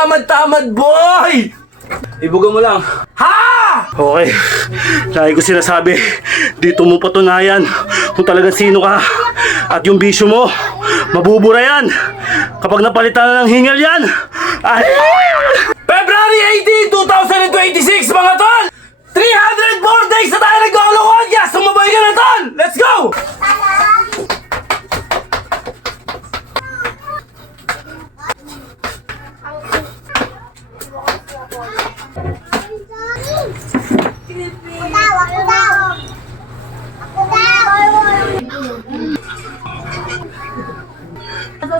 patamad-tamad, boy! Ibuga mo lang. Ha! Okay. Lagi ko sinasabi, dito mo patunayan kung talagang sino ka. At yung bisyo mo, mabubura yan. Kapag napalitan na ng hingal yan. Ay! February 18, 2026, mga tol! 304 days na tayo nag-olokohan! Yes, sumabay ka na, tol! Let's go!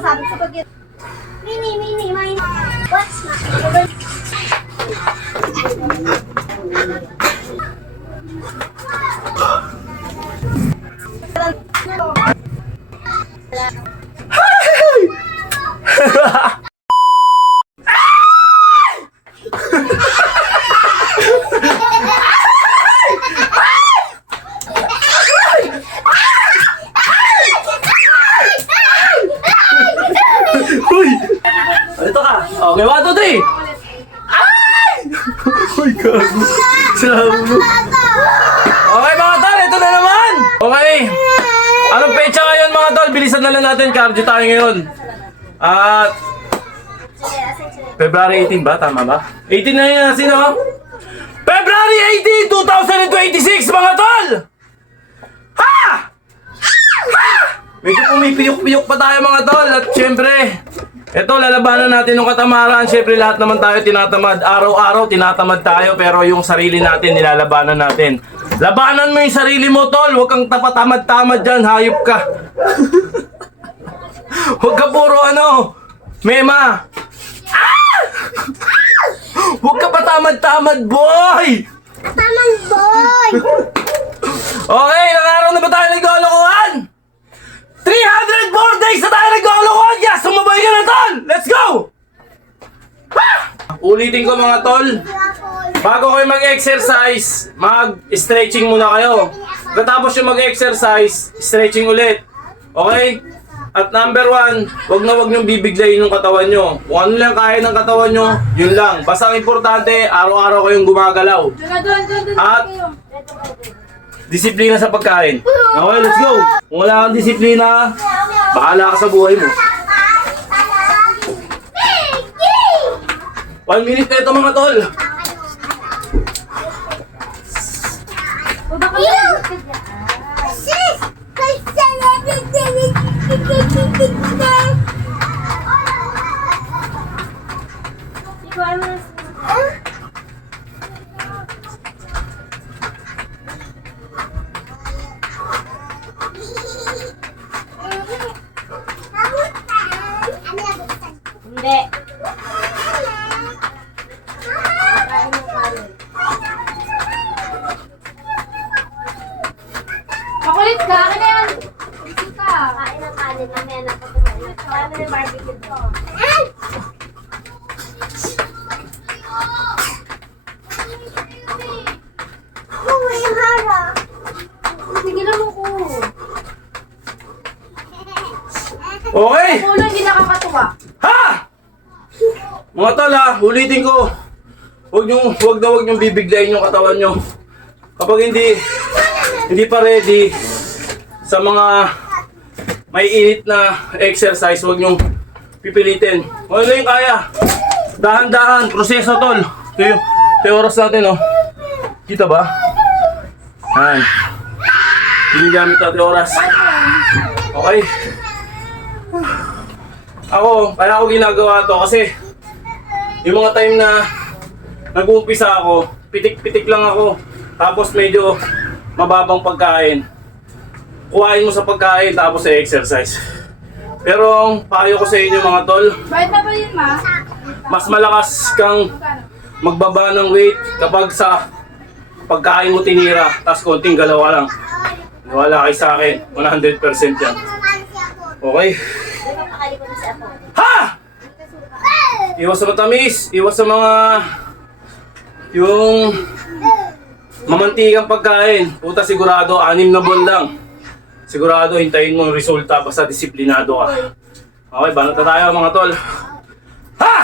Sabi sa pag mini, what's my Ito ka. Okay, 1, 2, 3. Ay! Uy, gago. Salamat mo. Okay, mga tol, ito na naman. Okay. Anong pecha ngayon, mga tol? Bilisan na lang natin. Cardio tayo ngayon. At February 18 ba? Tama ba? 18 na yan. Sino? February 18, 2026, mga tol! Ha! Ha! Medyo pumipiyok-piyok pa tayo, mga tol. At syempre, ito, lalabanan natin ng katamaran. Syempre, lahat naman tayo tinatamad. Araw-araw, tinatamad tayo. Pero yung sarili natin, nilalabanan natin. Labanan mo yung sarili mo, tol. Huwag kang tapatamad-tamad dyan. Hayop ka. Huwag ka puro mema. Ah! Huwag ka patamad-tamad, boy! Tamang boy! Okay, ilang araw na ba tayo nag-olokohan? 304 days na tayo nag-olokohan! Yes, sumabay ka na, tol! Let's go! Ha! Ulitin ko, mga tol. Bago kayo mag-exercise, mag-stretching muna kayo. Katapos yung mag-exercise, stretching ulit. Okay? At number 1, wag niyong bibiglayin yung katawan nyo. Kung ano lang kaya ng katawan nyo, yun lang. Basta ang importante, araw-araw kayong gumagalaw. At disiplina sa pagkain. Okay, let's go. Kung wala kang disiplina, bahala ka sa buhay mo. 1 minute na ito, mga tol. Hindi. Makulit ka, akin na yan. Isip ka. Kain ng kanin na may anak ko tumalit. Kaya mo yung barbecue to. Ay! Oh, yung hara. Tigilan mo ko. Okay! Ulo, hindi nakakatuwa. Ha! Mga tol, ulitin ko. Huwag niyong bibiglayin yung katawan nyo. Kapag hindi pa ready sa mga may init na exercise, huwag niyong pipilitin. Kung ano yung kaya. Dahan-dahan, proseso, tol. Ito yung oras natin, oh. Kita ba? Yan. Ginagamit natin oras. Okay? Kaya ako ginagawa to kasi yung mga time na nag-uumpisa ako, pitik-pitik lang ako. Tapos medyo mababang pagkain. Kuhain mo sa pagkain tapos sa exercise. Pero ang payo ko sa inyo, mga tol, Bayad na ba yun, ma? mas malakas kang magbaba ng weight kapag sa pagkain mo tinira, tapos konting galawa lang. Wala kay sa akin, 100% yan. Okay? Ha! Iwas sa matamis, iwas sa mga yung mamantikang pagkain. Puta, sigurado 6 na buwan lang. Sigurado hintayin mo yung resulta basta disiplinado ka. Okay, banat na tayo, mga tol. Ha!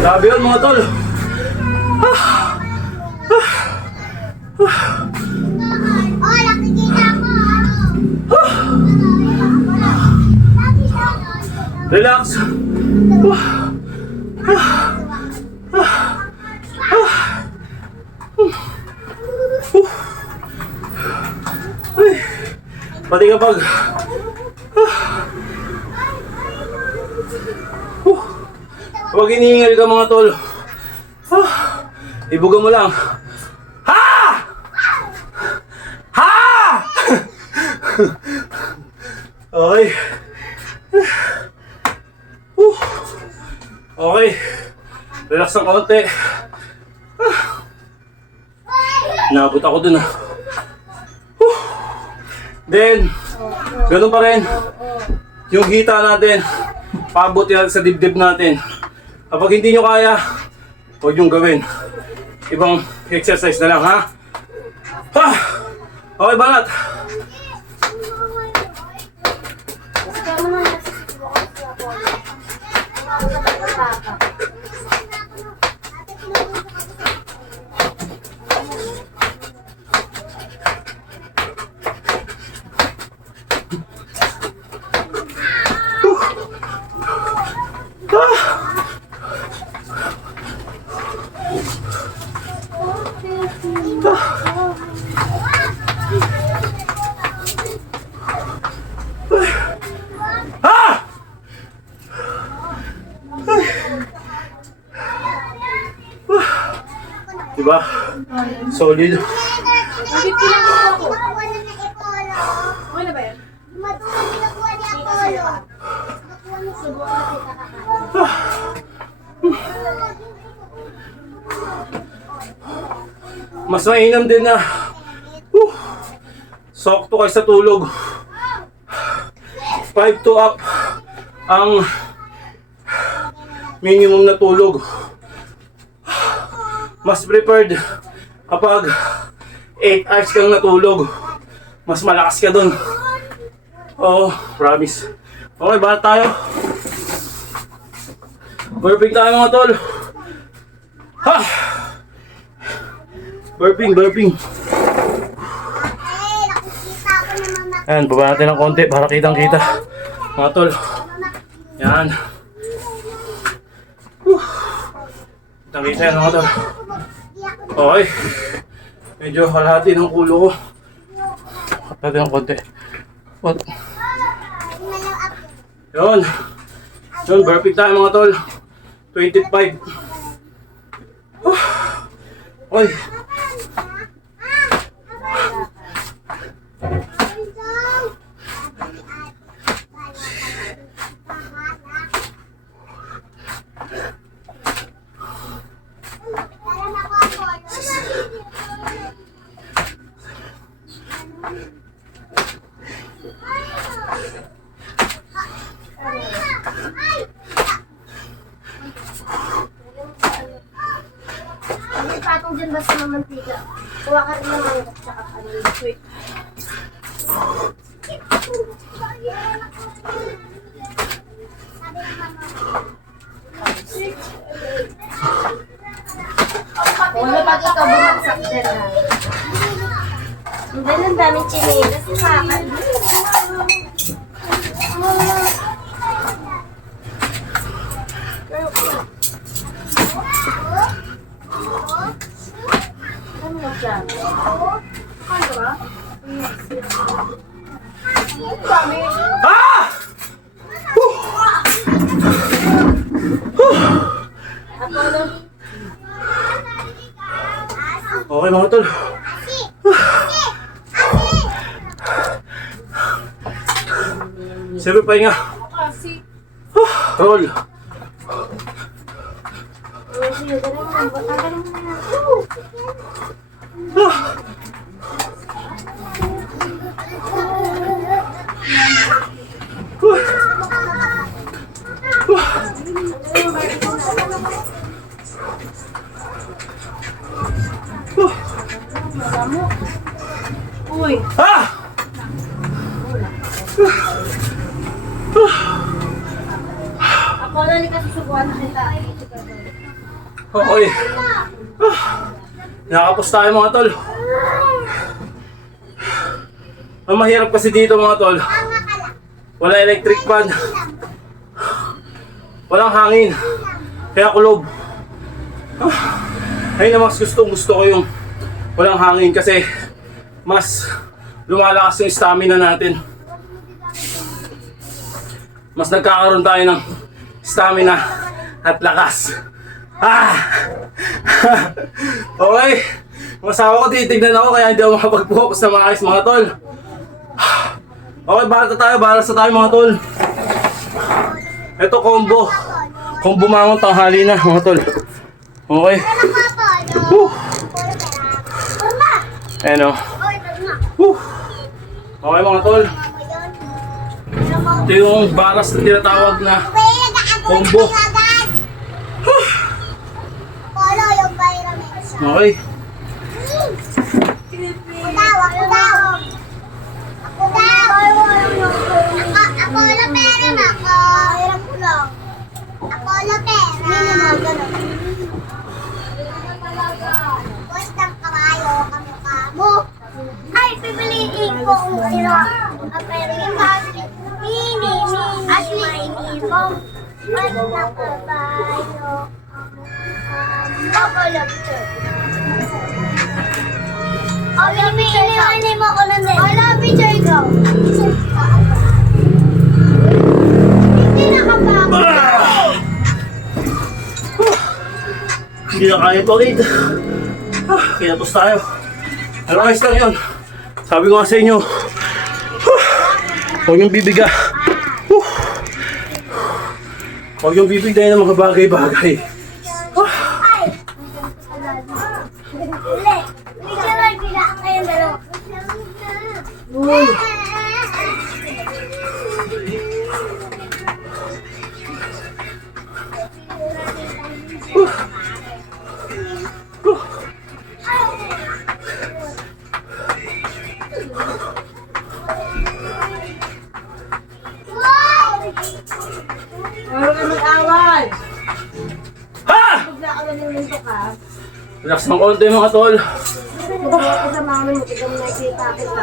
Grabe yun mga tol. Oh, nakikita ko. Relax. Ay, pati kapag kapag hinihingal ka mga tol, ibuga mo lang. Ha! Ha! Okay. Okay. Relax ng konti. Naabot ako dun ah. Then, ganun pa rin. Yung hita natin, paabot yan sa dibdib natin. Kapag hindi nyo kaya, huwag nyong gawin. Ibang exercise na lang ha. Ha! Okay, banat. Kaya mo na nagsisigaw ko siya po. Diba? Solid. Nag-50 lang ako. Okay na ba yan? Mas mainam din na sakto kayo sa tulog. 5 to up ang minimum na tulog. Mas prepared kapag 8 hours kang natulog. Mas malakas ka dun. Oo, promise. Okay, bahat tayo. Burping tayo mga tol. Ha! Burping. Ayan, baba natin ng konti para kitang-kita. Mga tol. Yan. Kitang-kita yan mga tol. Okay. Medyo kalahati ng ulo ko. Cut natin ng konti. What? Yun. Yun, burping tayo mga tol. 25. Oy. May patong dyan basta ng mantika. Kuha ka rin ng mantika tsaka kanin. Wait. Wala pag ikaw bumagsak din na. Hindi, ang daming chinelas. Nakakalimutan. Ano na siya? Ano ba? Ah! Apollo. Okay mga tol. Siyempre pahinga. Kasi, Roll. Sige, galing mo. Tanggalin mo na. uy. Ah! Ako na ni kasi subuhan na kita. Okay. Nakapos tayo mga tol. Ang mahirap kasi dito mga tol, wala electric fan, walang hangin, kaya kulob. Ayun na mas gusto ko yung walang hangin kasi mas lumalakas yung stamina natin. Mas nagkakaroon tayo ng stamina at lakas. Okay. Ang asawa ko titignan ako kaya hindi ako makapag-focus na maayos mga tol. Okay, bahala sa tayo mga tol. Ito combo. Combo mangon tanghali na mga tol. Okay. Ayan o. Okay mga tol. Ito yung baras na tinatawag na combo. Okay. Ay, pipiliin ko kung sino ang pwedeng Ashley, mo. Wala ka bayo. Pipiliin mo ko lang din. Wala, picture ko. Hindi nakapagod. Hindi na kaya ito ulit. Kinapos tayo. Pero ayos lang yun. Sabi ko nga sa inyo, huwag yung bibiga. Huwag yung bibigay ng mga bagay-bagay. Ay! Picture lang sila kayong dalawa. Huwag ka mag-away. Ha! Bigla ka lang yung ka. Relax ng konti mga tol. Magagawa ko sa mami mo. Tignan mo nakikita kita.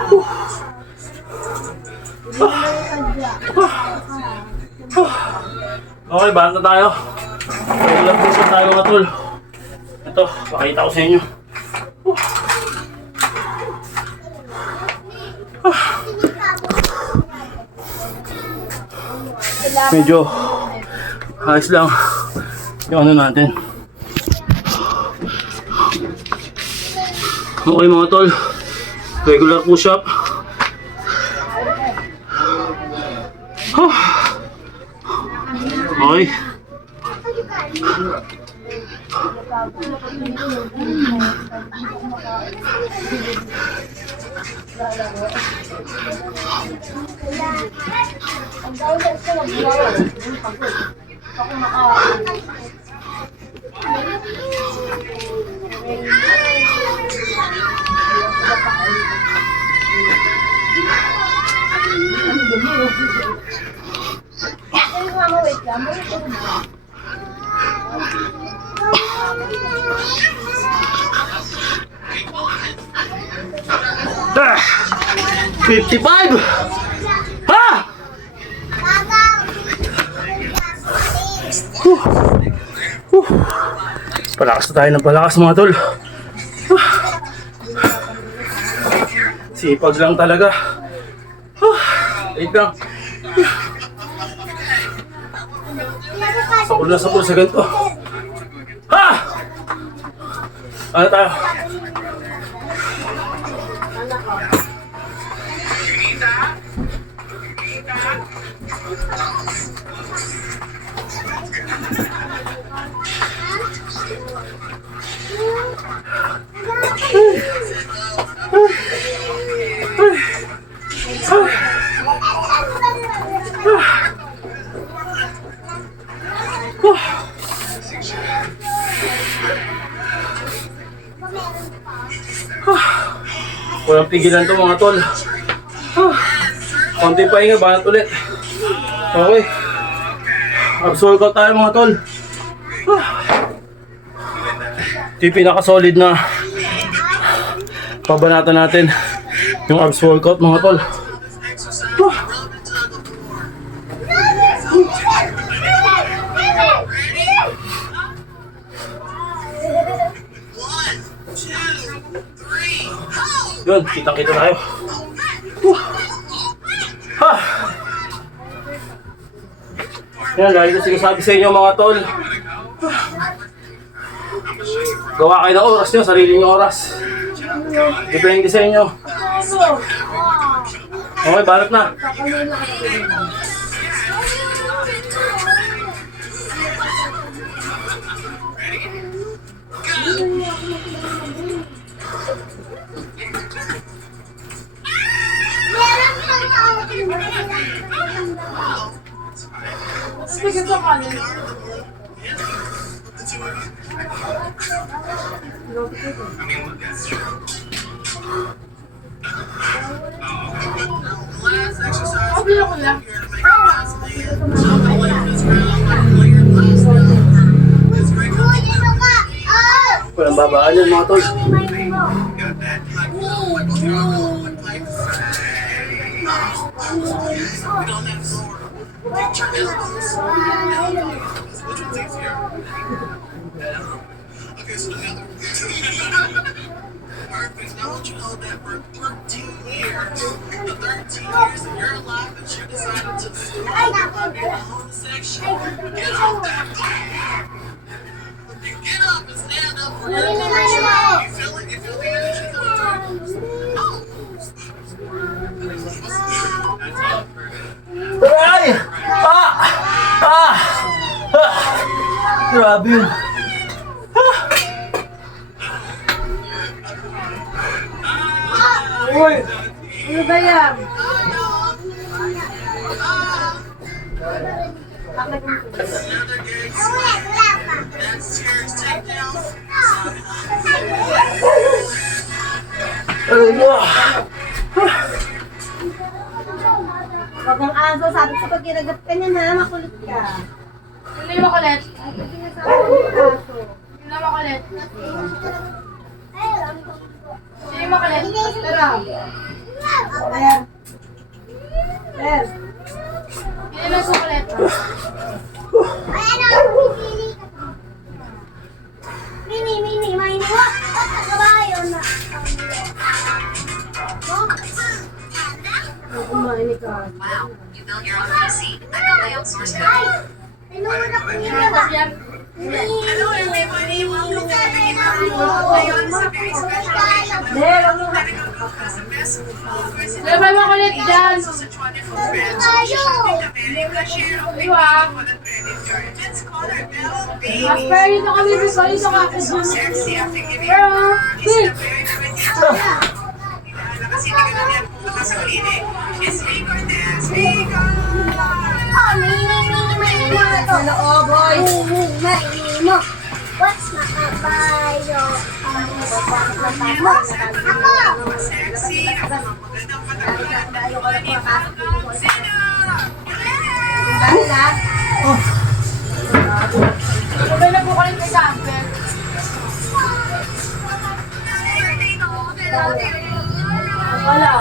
Okay, bahala tayo. Regular push tayo mga tol. Ito, pakita ko sa inyo. Medyo ayos lang yung ano natin. Okay mga tol, regular push up. Okay. Ah! 55! Ha! Palakas na tayo ng palakas mga tol. Sipag lang talaga. Wait lang. Sapul sa ganito. Ha! Ano tayo? Walang pigilan to mga tol. Konti pa hinga, banat ulit. Okay. Absorb out tayo mga tol. Ito yung pinaka-solid na pabanatan natin. Yung abs workout mga tol. Yun, kitang-kita tayo. Ha! Yan, lagi ko sinasabi sa inyo mga tol. Gawa kayo ng oras nyo, sarili nyo oras. Depende sa inyo. Okay, balat na. Sige sa kanin. Sabi ako lang. Walang babaan yan mga tol. Perfect. Now, won't you hold that for 13 years? The 13 years of your life that you decided to love your homosexual. Get off that plan. Get up and stand up for your culture. You feel it? You feel the energy coming through? Ay! Ah! Ah! Ah! Grabe yun. Uy! Ano ba yan? That's tears takedown. Aray mo! Huwag kang aso. Sabi sa pag kinagat ka niyan ha, makulit ka. Sino yung makulit? Sinasabi ko yung aso. Sino yung makulit? Sino yung makulit? Tara. Ayan. Ayan. Sino yung makulit? Ayan o, pipili ka. Mini, mainiwa. Kabayo na. Kumain ka. Wow, you built your own PC. I built my own source code. Tinura ko niya Ano ba? yan? Hello, everybody. Welcome to the Ngayon is a very special occasion. As the best food Sino ba yung makulit dyan? sa 24 friends. Very much here. Diba? For the credit card. Let's call her Belle Asper, dito kami. Sorry sa kapit So dyan. sexy after giving Girl, He's sit. a very pretty kasi hindi ka na yan pumunta sa klinik. It's Rico Cortez. Rico! Oh, mini, ito. Oo, boy. Mini, what's makabayo? Ako! Sexy! Magandang patagpuan. Sino? Sabay na po kalit kay Asper. Wala.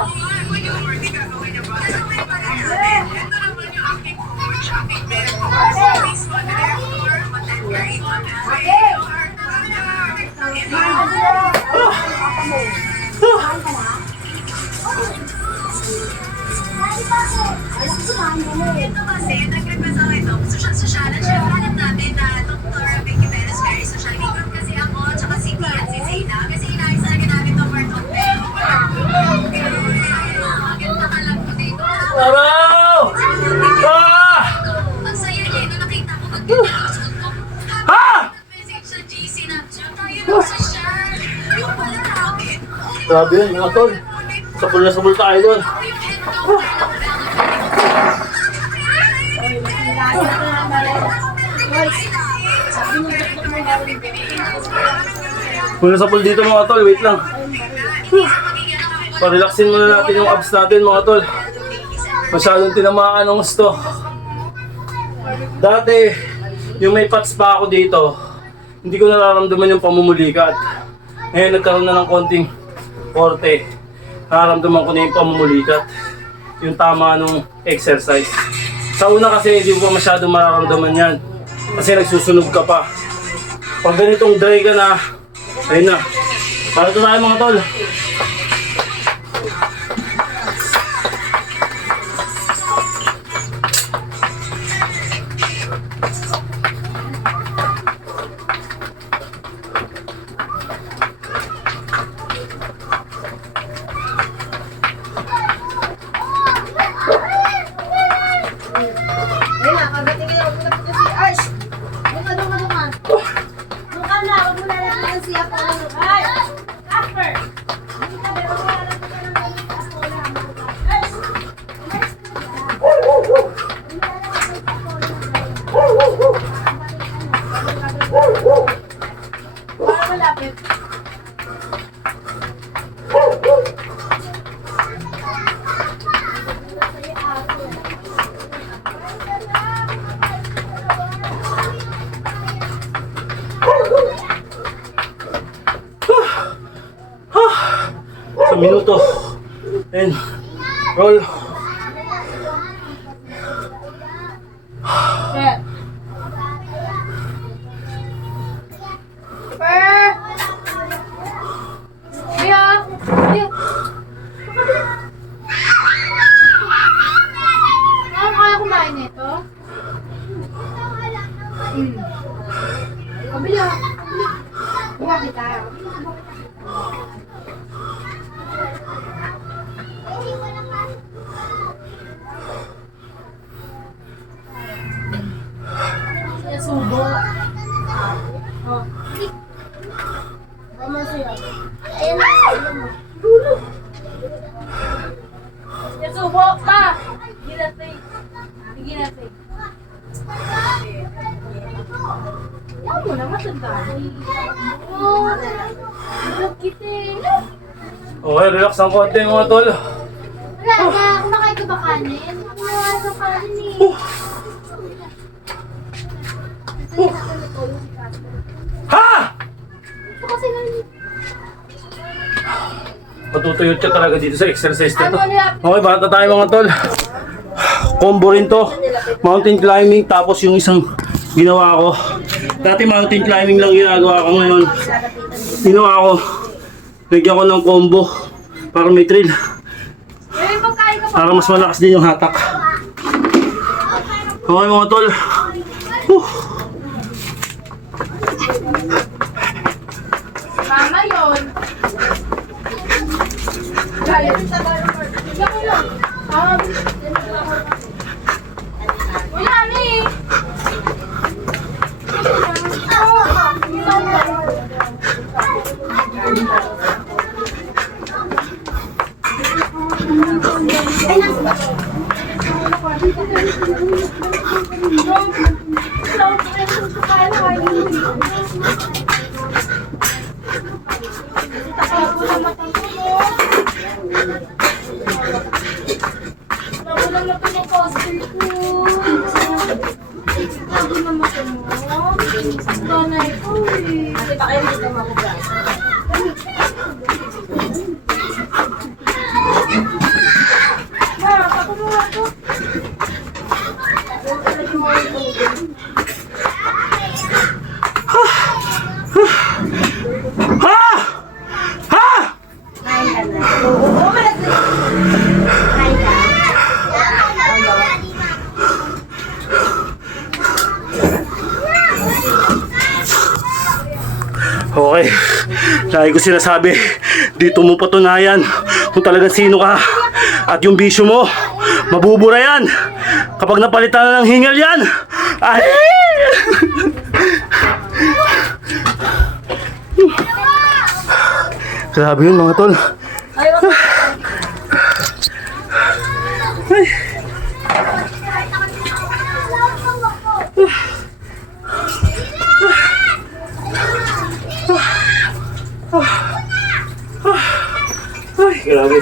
Ito kasi, nagrepresent ito. Social-social. Siya, hanap natin na Dr. Vicky Perez, very social. Group kasi ako, tsaka si Tia at si Zayna. Kasi inaayos talaga namin ito part of them. Maganda ka lang po dito. Araw! Ah! Ang saya niya, nung nakita ko mag-ganda yung suot ko. Ha! Message sa GC na, tayo mo sa siya. Yung pala racket. Grabe yun mga tol. Sabol na sabol tayo doon. Yung head doctor ng Kung sabol dito mga tol, wait lang. Pa-relaxin muna natin yung abs natin mga tol. Masyadong tinamaan ng gusto. Dati, yung may pats pa ako dito, hindi ko nararamdaman yung pamumulikat. Ngayon nagkaroon na ng konting korte. Nararamdaman ko na yung pamumulikat. Yung tama nung exercise. Sa una kasi hindi ko pa masyado mararamdaman yan. Kasi nagsusunog ka pa. Pag ganitong dry ka na, ayun na. Para ito tayo mga tol. Ayun na, kagating ka na. Huwag mo na po kasi. Ay! Doon ka. Doon ka na. Huwag mo na lang kasi ako. Ay! Casper! Doon ka, pero wala lang ka ng ganito sa askola. Ay! Para malapit. Sa minuto. And roll. Set. Per! Mia! Mia! Kaya kumain nito? Kabili ako. Buka kita. Subo. Oh. Tama sa'yo. Ayun na. Subo ka! Ginatay. Ginatay. Yan mo na, matanda. Oo. Tulog kita eh. Okay, relax ang konti mga tol. Wala na. Kumakain ka ba kanin? Wala ka kanin eh. Ha! Ito kasi nalilip. Matutuyot ka talaga dito sa exercise na to. Ano nila? Okay, bata tayo mga tol. Combo rin to. Mountain climbing tapos yung isang ginawa ko. Dati mountain climbing lang ginagawa ko ngayon. Ginawa ko. Lagyan ko ng combo para may thrill. May pagkain ka pa. Para mas malakas din yung hatak. Okay mga tol. Mama yun. Galit sa barber. Bigyan ko lang. Wala na eh. Okay, lagi ko sinasabi, dito mo patunayan kung talagang sino ka. At yung bisyo mo, mabubura yan. Kapag napalitan na ng hingal yan. Ay! Grabe yun mga tol. Ay, grabe.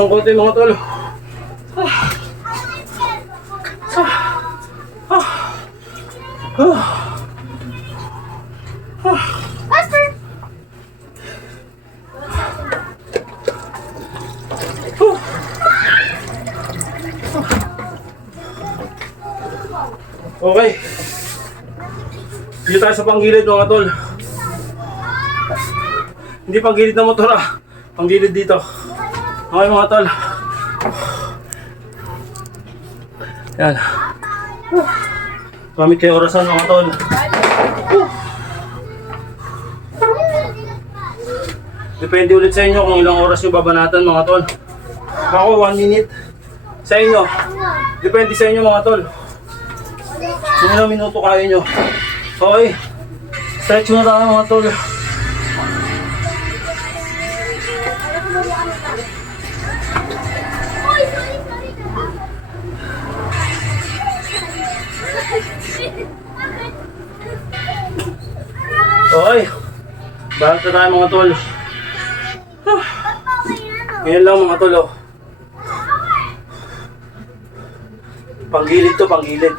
Relax ng konti mga tol. Faster! Okay. Dito tayo sa panggilid mga tol. Hindi panggilid na motor ah. Panggilid dito. Okay mga tol. Yan. Gamit kayo orasan mga tol. Depende ulit sa inyo kung ilang oras nyo babanatan mga tol. Ako 1 minute. Sa inyo. Depende sa inyo mga tol. Kung ilang minuto kaya nyo. Okay. Stretch muna tayo mga tol. Okay. Bahat na tayo mga tol. Ngayon lang mga tol oh. Panggilid to, panggilid.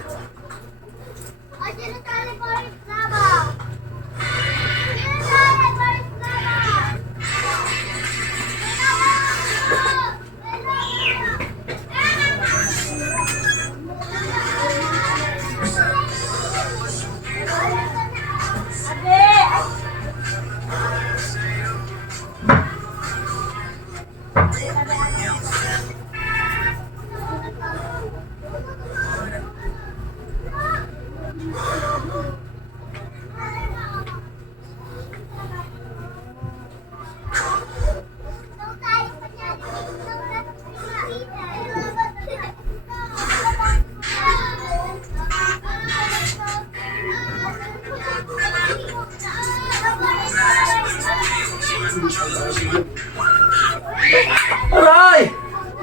Aray!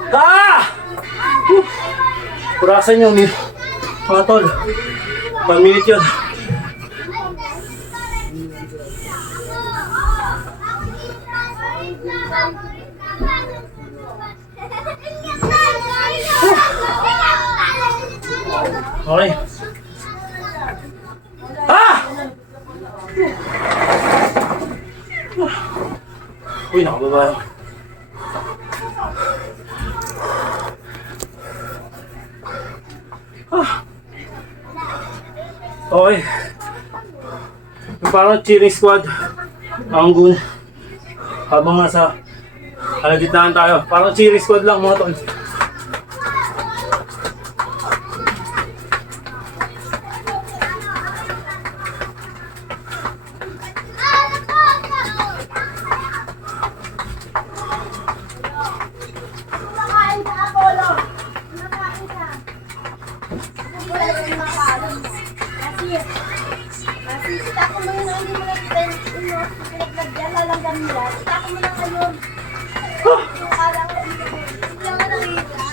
Ah! Purasan nyo, mga tol. 1 minute yun. Okay. Ah! Uy, nakababa. Okay. Yung parang cheering squad. Ang gun. Habang nasa kalagitnaan tayo. Parang cheering squad lang mga tol. Kumakain sa Apollo. Kumakain ka. Wala yung makain. Kasi itako mo yun ang hindi mo pinaglagyan, lalanggan nila. Itako mo lang ngayon. Yung kala ko, hindi lang nakita.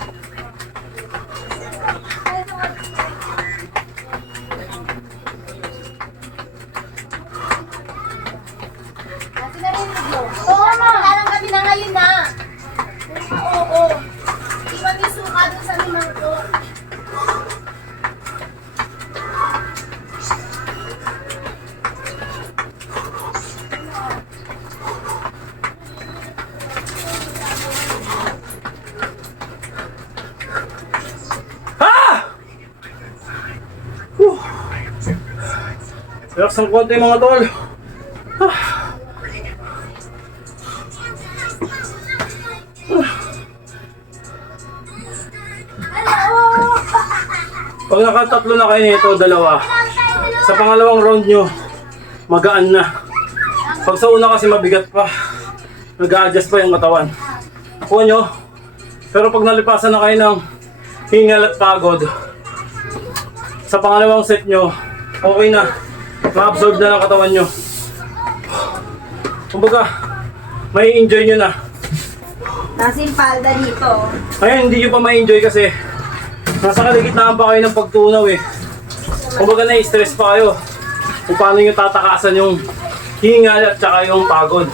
Kasi narinig mo. Oo, parang gabi na ngayon na. Oo. Iwan yung suka doon sa limang to. Relax ng konti mga tol. Pag nakatatlo na kayo nito, dalawa. Sa pangalawang round nyo, magaan na. Pag sa una kasi mabigat pa. Nag-a-adjust pa yung katawan. Nakuha nyo. Pero pag nalipasan na kayo ng hingal at pagod, sa pangalawang set nyo, okay na. Ma-absorb na ng katawan nyo. Kumbaga, may enjoy nyo na. Nasa yung palda dito. Ngayon, hindi nyo pa ma-enjoy kasi nasa kaligitnaan pa kayo ng pagtunaw eh. Kumbaga na-stress pa kayo kung paano nyo tatakasan yung hingal at saka yung pagod.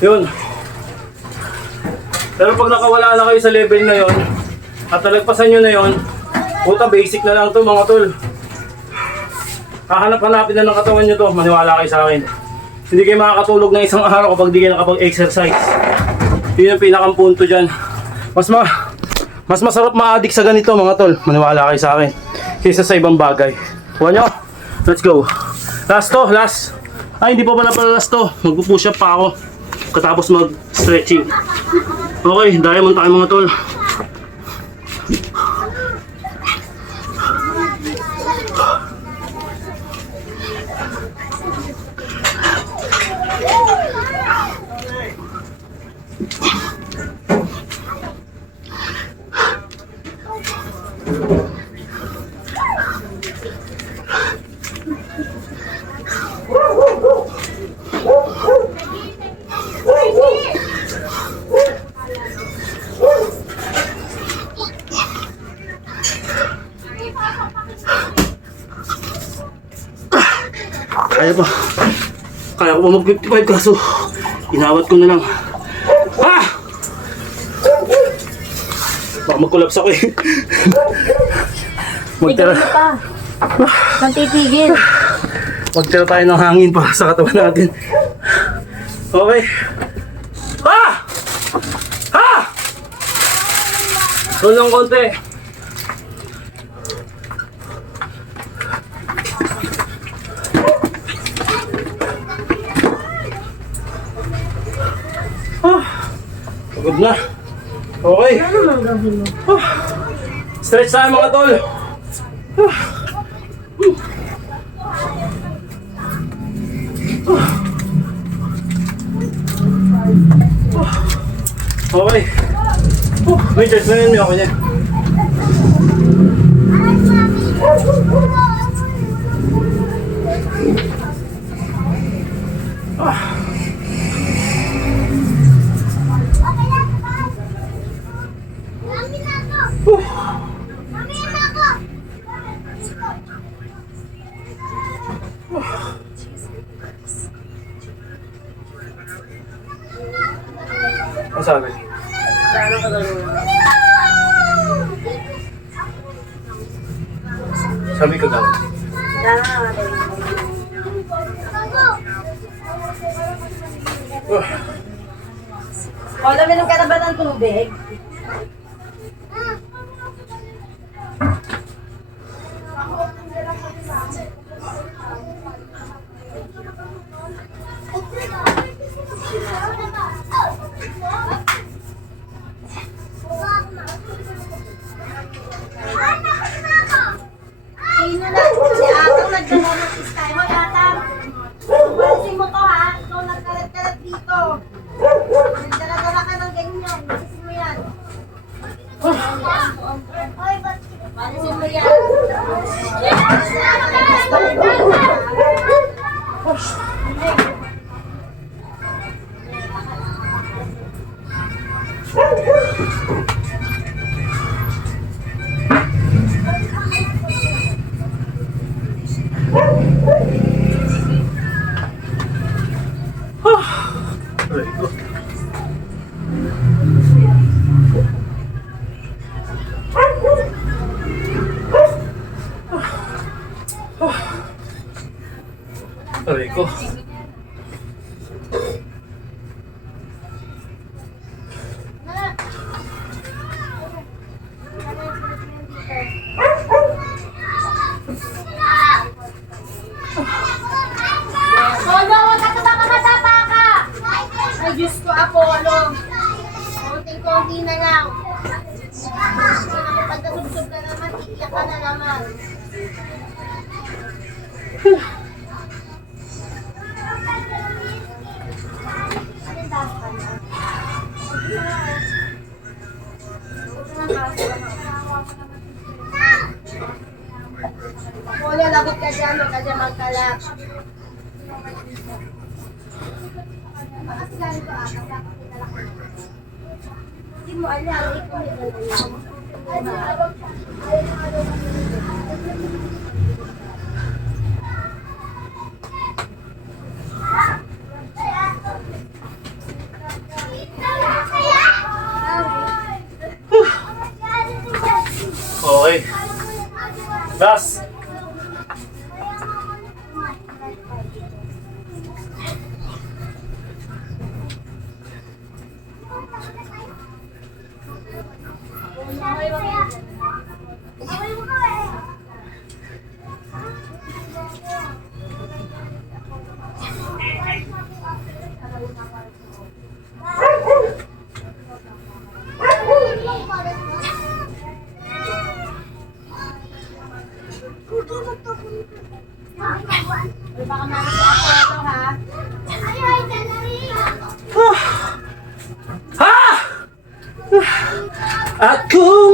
Yun. Pero pag nakawala na kayo sa level na yon at nalagpasan nyo na yon, puta basic na lang to mga tol. Hahanap-hanapin na ng katawan nyo to, maniwala kayo sa akin. Hindi kayo makakatulog ng isang araw kapag di kayo nakapag-exercise. Yun yung pinakang punto dyan. Mas masarap ma-addict sa ganito mga tol, maniwala kayo sa akin, kaysa sa ibang bagay. Kuha nyo, let's go. Last to, last. Ay, hindi pa pala last to. Magpupush up pa ako katapos mag-stretching. Okay, diamond tayo mga tol. Kaya ko pa mag-55 kaso inawat ko na lang. Baka mag-collapse ako eh. Magtira. Saan titigil? Magtira tayo ng hangin para sa katawan natin. Okay. Tulong konti. Pagod na. Okay. Stretch tayo mga tol. Okay. May stretch na yun, may ako niya. Ang sabi? Sabi ko daw. O, naminom ka na ba ng tubig? Sino na? Si Atang nagdala ng style. Hoy, Atang! Pansin mo to ha? Ikaw nagkalat-kalat dito. Nagdala-dala ka ng ganyan. Pansin mo yan. Hoy, ba't? Pansin mo yan. Aray ko. Solo, huwag ka tumakakatapa ka! Ay, Diyos ko, Apollo. Konting-konti na lang. Pag nasubsob ka naman, iiyak ka na naman. Apollo, lagot ka dyan, huwag ka dyan magkalat. Kasi galing ko ata, dapat pinala ko. Hindi mo alam, hindi ko nila. Gas! Baka malas ako ito, ha? Ako